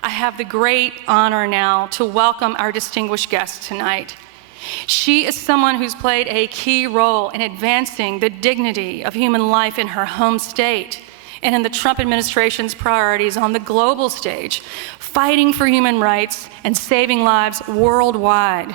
I have the great honor now to welcome our distinguished guest tonight. She is someone who's played a key role in advancing the dignity of human life in her home state and in the Trump administration's priorities on the global stage, fighting for human rights and saving lives worldwide.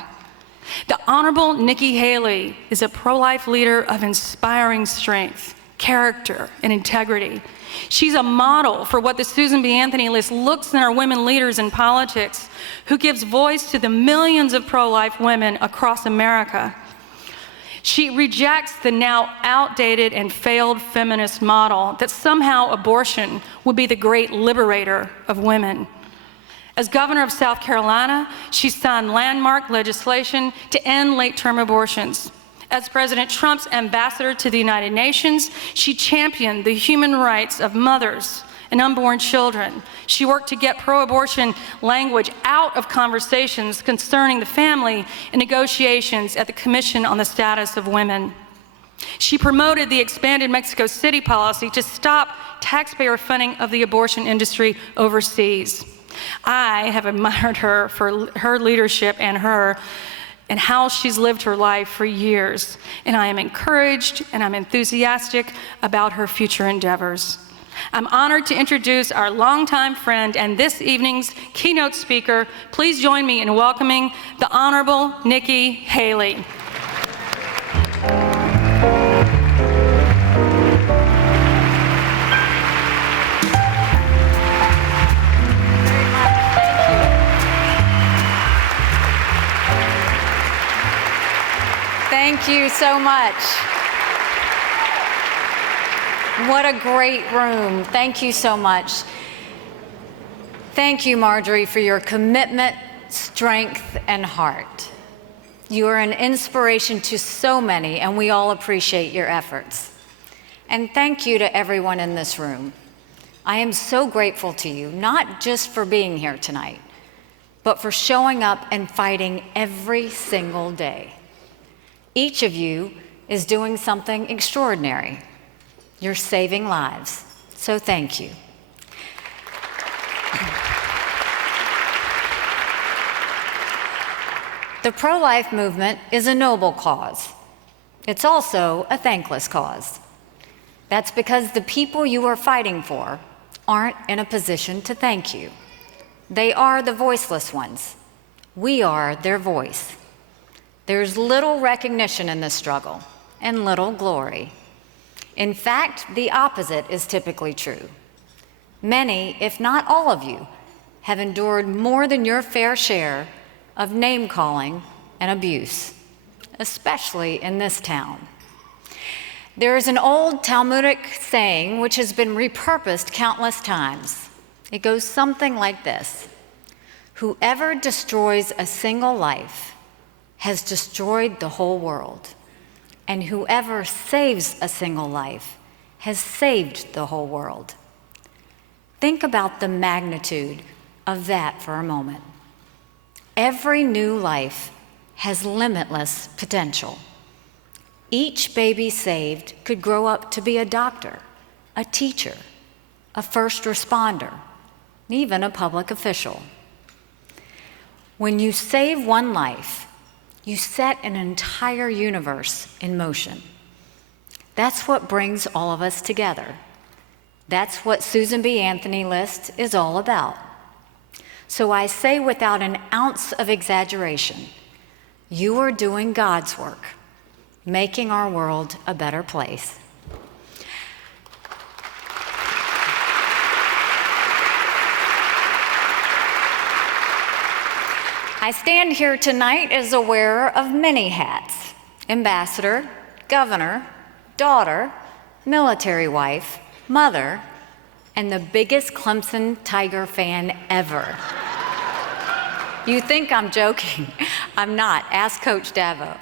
The Honorable Nikki Haley is a pro-life leader of inspiring strength, character, and integrity. She's a model for what the Susan B. Anthony list looks in our women leaders in politics, who gives voice to the millions of pro-life women across America. She rejects the now outdated and failed feminist model that somehow abortion would be the great liberator of women. As governor of South Carolina, she signed landmark legislation to end late-term abortions. As President Trump's ambassador to the United Nations, she championed the human rights of mothers and unborn children. She worked to get pro-abortion language out of conversations concerning the family in negotiations at the Commission on the Status of Women. She promoted the expanded Mexico City policy to stop taxpayer funding of the abortion industry overseas. I have admired her for her leadership and how she's lived her life for years. And I am encouraged and I'm enthusiastic about her future endeavors. I'm honored to introduce our longtime friend and this evening's keynote speaker. Please join me in welcoming the Honorable Nikki Haley. Thank you so much. What a great room. Thank you so much. Thank you, Marjorie, for your commitment, strength, and heart. You are an inspiration to so many, and we all appreciate your efforts. And thank you to everyone in this room. I am so grateful to you, not just for being here tonight, but for showing up and fighting every single day. Each of you is doing something extraordinary. You're saving lives, so thank you. The pro-life movement is a noble cause. It's also a thankless cause. That's because the people you are fighting for aren't in a position to thank you. They are the voiceless ones. We are their voice. There's little recognition in this struggle and little glory. In fact, the opposite is typically true. Many, if not all of you, have endured more than your fair share of name-calling and abuse, especially in this town. There is an old Talmudic saying which has been repurposed countless times. It goes something like this: whoever destroys a single life has destroyed the whole world, and whoever saves a single life has saved the whole world. Think about the magnitude of that for a moment. Every new life has limitless potential. Each baby saved could grow up to be a doctor, a teacher, a first responder, and even a public official. When you save one life, you set an entire universe in motion. That's what brings all of us together. That's what Susan B. Anthony List is all about. So I say without an ounce of exaggeration, you are doing God's work, making our world a better place. I stand here tonight as a wearer of many hats: ambassador, governor, daughter, military wife, mother, and the biggest Clemson Tiger fan ever. You think I'm joking. I'm not. Ask Coach Davo.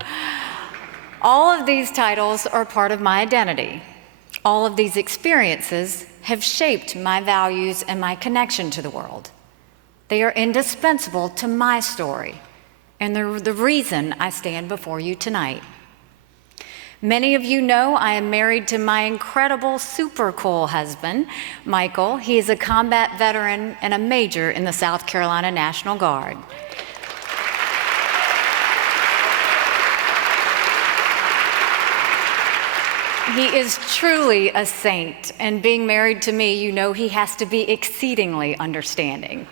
All of these titles are part of my identity. All of these experiences have shaped my values and my connection to the world. They are indispensable to my story, and they're the reason I stand before you tonight. Many of you know I am married to my incredible, super cool husband, Michael. He is a combat veteran and a major in the South Carolina National Guard. He is truly a saint, and being married to me, you know he has to be exceedingly understanding.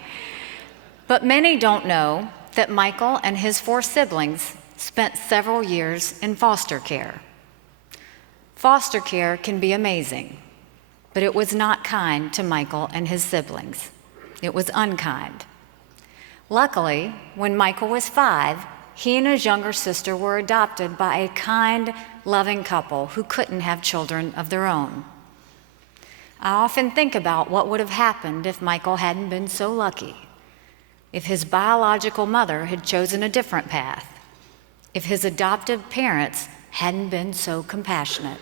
But many don't know that Michael and his 4 siblings spent several years in foster care. Foster care can be amazing, but it was not kind to Michael and his siblings. It was unkind. Luckily, when Michael was 5, he and his younger sister were adopted by a kind, loving couple who couldn't have children of their own. I often think about what would have happened if Michael hadn't been so lucky, if his biological mother had chosen a different path, if his adoptive parents hadn't been so compassionate.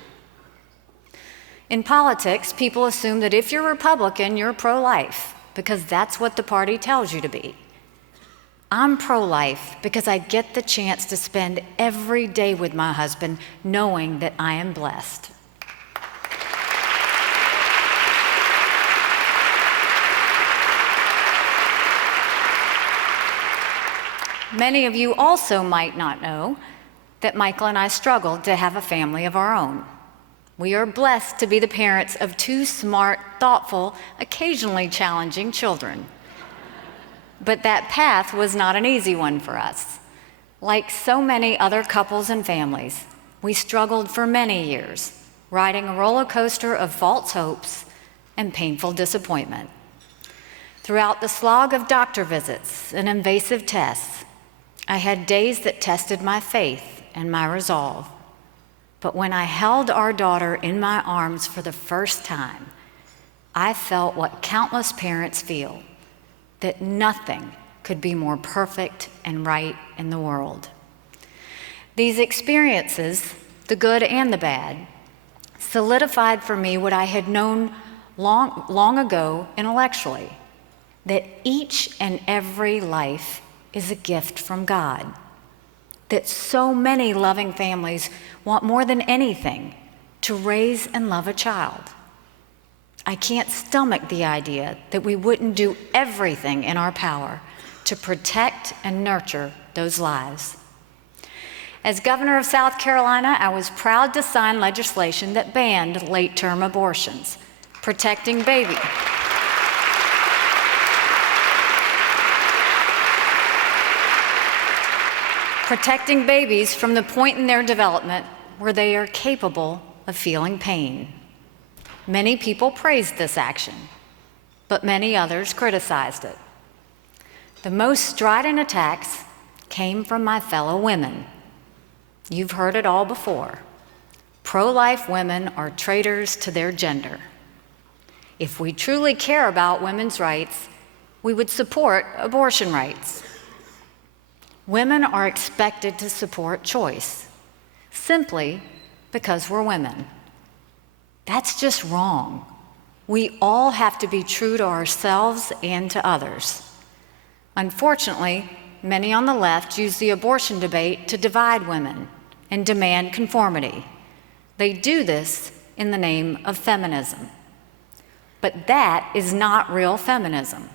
In politics, people assume that if you're Republican, you're pro-life, because that's what the party tells you to be. I'm pro-life because I get the chance to spend every day with my husband knowing that I am blessed. Many of you also might not know that Michael and I struggled to have a family of our own. We are blessed to be the parents of 2 smart, thoughtful, occasionally challenging children. But that path was not an easy one for us. Like so many other couples and families, we struggled for many years, riding a roller coaster of false hopes and painful disappointment. Throughout the slog of doctor visits and invasive tests, I had days that tested my faith and my resolve. But when I held our daughter in my arms for the first time, I felt what countless parents feel, that nothing could be more perfect and right in the world. These experiences, the good and the bad, solidified for me what I had known long ago intellectually, that each and every life is a gift from God, that so many loving families want more than anything to raise and love a child. I can't stomach the idea that we wouldn't do everything in our power to protect and nurture those lives. As governor of South Carolina, I was proud to sign legislation that banned late-term abortions, protecting babies from the point in their development where they are capable of feeling pain. Many people praised this action, but many others criticized it. The most strident attacks came from my fellow women. You've heard it all before. Pro-life women are traitors to their gender. If we truly care about women's rights, we would support abortion rights. Women are expected to support choice, simply because we're women. That's just wrong. We all have to be true to ourselves and to others. Unfortunately, many on the left use the abortion debate to divide women and demand conformity. They do this in the name of feminism. But that is not real feminism.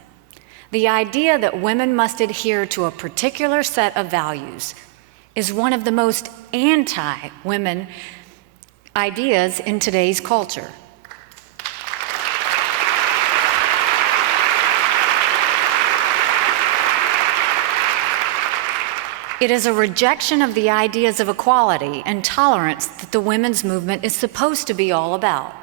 The idea that women must adhere to a particular set of values is one of the most anti-women ideas in today's culture. It is a rejection of the ideas of equality and tolerance that the women's movement is supposed to be all about.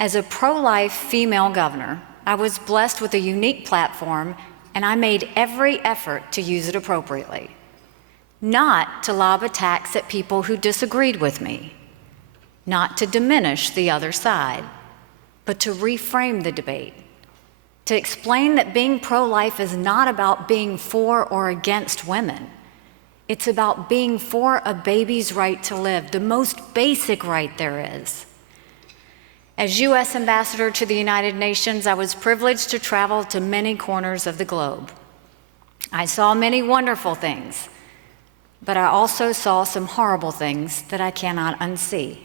As a pro-life female governor, I was blessed with a unique platform, and I made every effort to use it appropriately. Not to lob attacks at people who disagreed with me, not to diminish the other side, but to reframe the debate, to explain that being pro-life is not about being for or against women. It's about being for a baby's right to live, the most basic right there is. As U.S. Ambassador to the United Nations, I was privileged to travel to many corners of the globe. I saw many wonderful things, but I also saw some horrible things that I cannot unsee.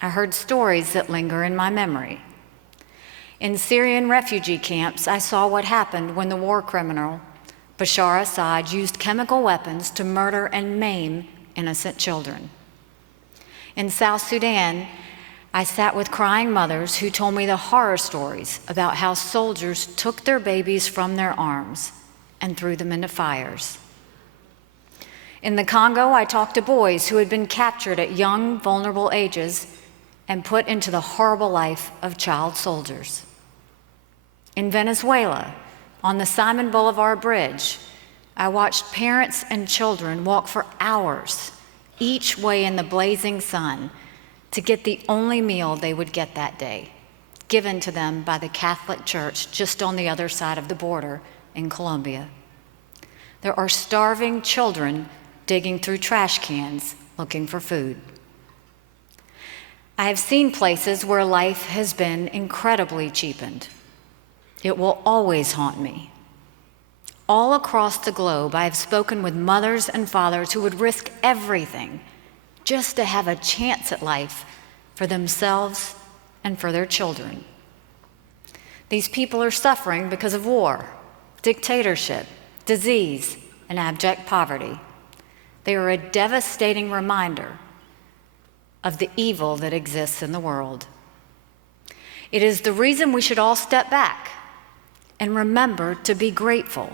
I heard stories that linger in my memory. In Syrian refugee camps, I saw what happened when the war criminal Bashar Assad used chemical weapons to murder and maim innocent children. In South Sudan, I sat with crying mothers who told me the horror stories about how soldiers took their babies from their arms and threw them into fires. In the Congo, I talked to boys who had been captured at young, vulnerable ages and put into the horrible life of child soldiers. In Venezuela, on the Simon Bolivar Bridge, I watched parents and children walk for hours, each way in the blazing sun, to get the only meal they would get that day, given to them by the Catholic Church just on the other side of the border in Colombia. There are starving children digging through trash cans looking for food. I have seen places where life has been incredibly cheapened. It will always haunt me. All across the globe, I have spoken with mothers and fathers who would risk everything just to have a chance at life for themselves and for their children. These people are suffering because of war, dictatorship, disease, and abject poverty. They are a devastating reminder of the evil that exists in the world. It is the reason we should all step back and remember to be grateful,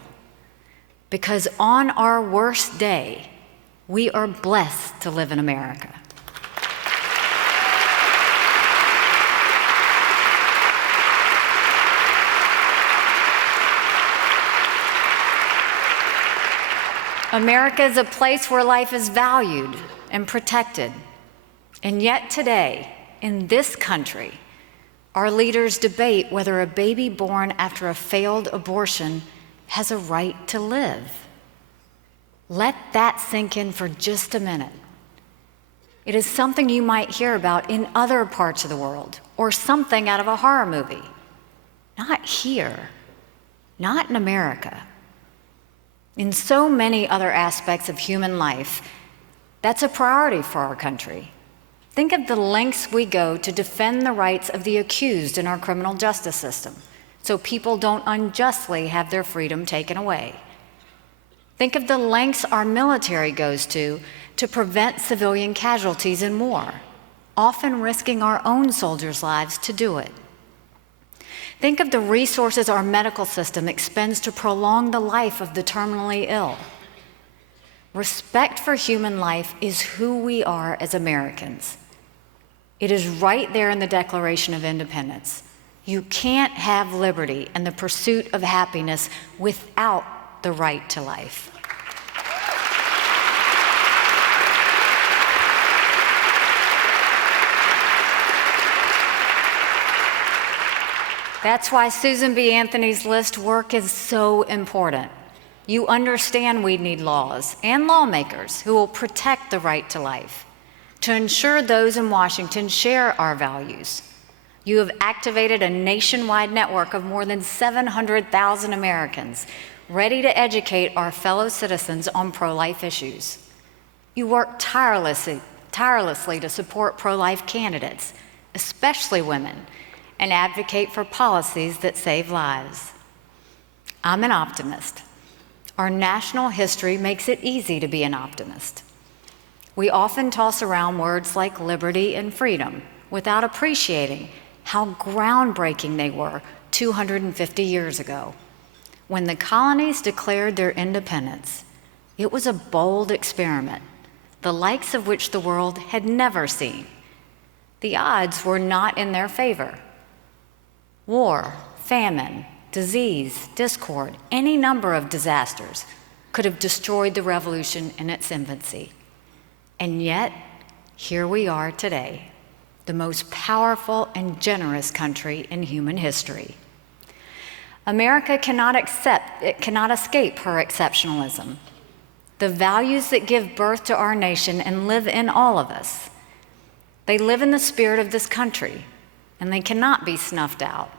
because on our worst day, we are blessed to live in America. America is a place where life is valued and protected. And yet today, in this country, our leaders debate whether a baby born after a failed abortion has a right to live. Let that sink in for just a minute. It is something you might hear about in other parts of the world, or something out of a horror movie. Not here, not in America. In so many other aspects of human life, that's a priority for our country. Think of the lengths we go to defend the rights of the accused in our criminal justice system, so people don't unjustly have their freedom taken away. Think of the lengths our military goes to prevent civilian casualties in war, often risking our own soldiers' lives to do it. Think of the resources our medical system expends to prolong the life of the terminally ill. Respect for human life is who we are as Americans. It is right there in the Declaration of Independence. You can't have liberty and the pursuit of happiness without the right to life. That's why Susan B. Anthony's list work is so important. You understand we need laws and lawmakers who will protect the right to life, to ensure those in Washington share our values. You have activated a nationwide network of more than 700,000 Americans ready to educate our fellow citizens on pro-life issues. You work tirelessly to support pro-life candidates, especially women, and advocate for policies that save lives. I'm an optimist. Our national history makes it easy to be an optimist. We often toss around words like liberty and freedom without appreciating how groundbreaking they were 250 years ago. When the colonies declared their independence, it was a bold experiment, the likes of which the world had never seen. The odds were not in their favor. War, famine, disease, discord, any number of disasters could have destroyed the revolution in its infancy. And yet, here we are today, the most powerful and generous country in human history. America cannot escape her exceptionalism. The values that give birth to our nation and live in all of us, they live in the spirit of this country, and they cannot be snuffed out.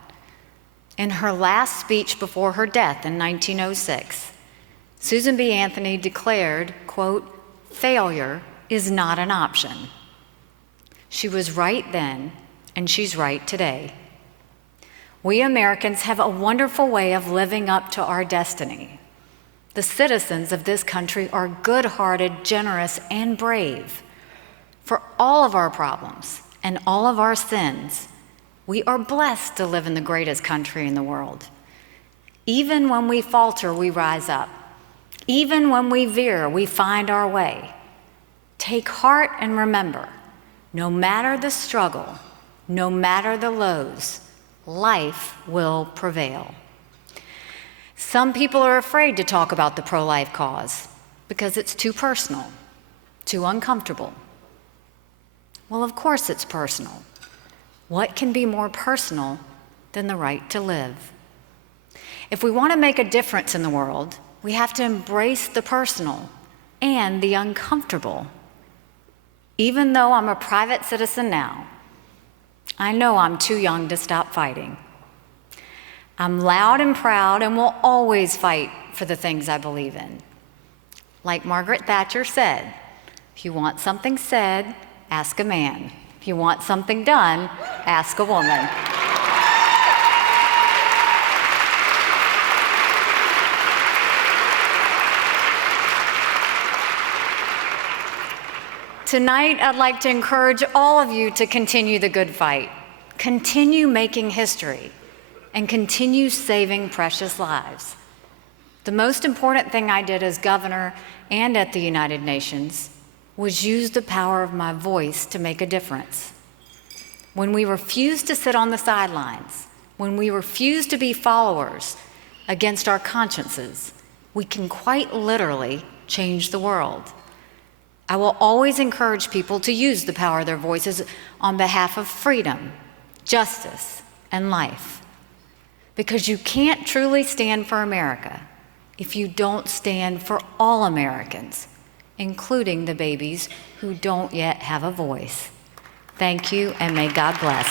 In her last speech before her death in 1906, Susan B. Anthony declared, quote, Failure is not an option. She was right then, and she's right today. We Americans have a wonderful way of living up to our destiny. The citizens of this country are good-hearted, generous, and brave. For all of our problems and all of our sins, we are blessed to live in the greatest country in the world. Even when we falter, we rise up. Even when we veer, we find our way. Take heart and remember, no matter the struggle, no matter the lows, life will prevail. Some people are afraid to talk about the pro-life cause because it's too personal, too uncomfortable. Well, of course it's personal. What can be more personal than the right to live? If we want to make a difference in the world, we have to embrace the personal and the uncomfortable. Even though I'm a private citizen now, I know I'm too young to stop fighting. I'm loud and proud and will always fight for the things I believe in. Like Margaret Thatcher said, if you want something said, ask a man. If you want something done, ask a woman. Tonight, I'd like to encourage all of you to continue the good fight, continue making history, and continue saving precious lives. The most important thing I did as governor and at the United Nations was use the power of my voice to make a difference. When we refuse to sit on the sidelines, when we refuse to be followers against our consciences, we can quite literally change the world. I will always encourage people to use the power of their voices on behalf of freedom, justice, and life. Because you can't truly stand for America if you don't stand for all Americans, including the babies who don't yet have a voice. Thank you, and may God bless.